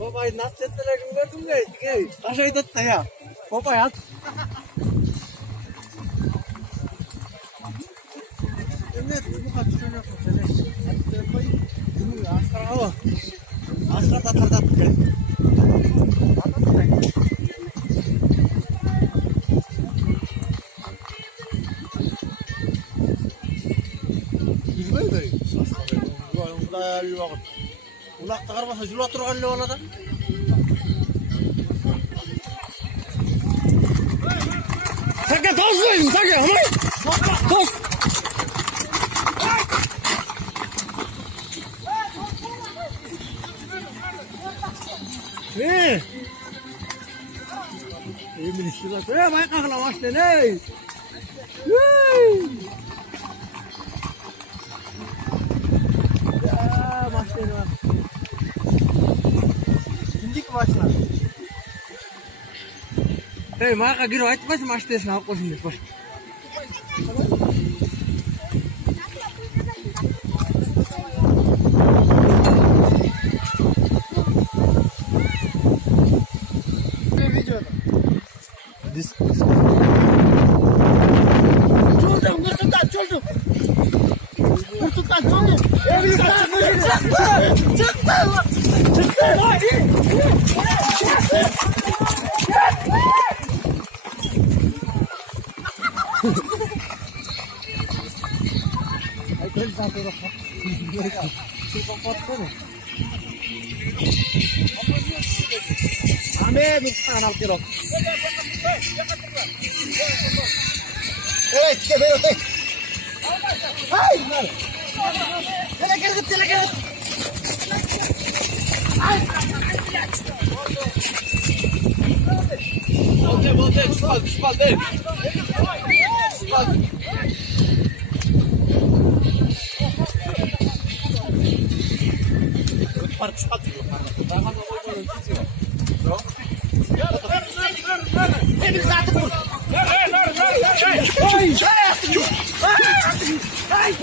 Babay nasıl ettiler gördün mü? Aşağıya da ya. Babay at. Evet, bu kaç tane yapacağız? Askar hava. Askar da tardat gel. Yüzmeyi de. Burada bir vakit. Ulak tıkarmasa jula turgan ne ona da? Sakın toslayın, sakın ama. Tos. Ne? İyi bir işçi de. Ne? Bay kakla başla ne? Ya başlayın var. Şimdiki başla. Hey, maka giro açmaz mı açtıysan haklı şimdi baş. Çoldum, Nursultan çoldum. Nursultan çoldum. Çıktı. Ay kız sampai rokok. Ame bisa anak kilo. Kita belok teh. Hai, benar. Silakan. Hai. Boleh, cepat deh. Cepat dulu. Jangan ngomong gitu. Ini satu. Hey.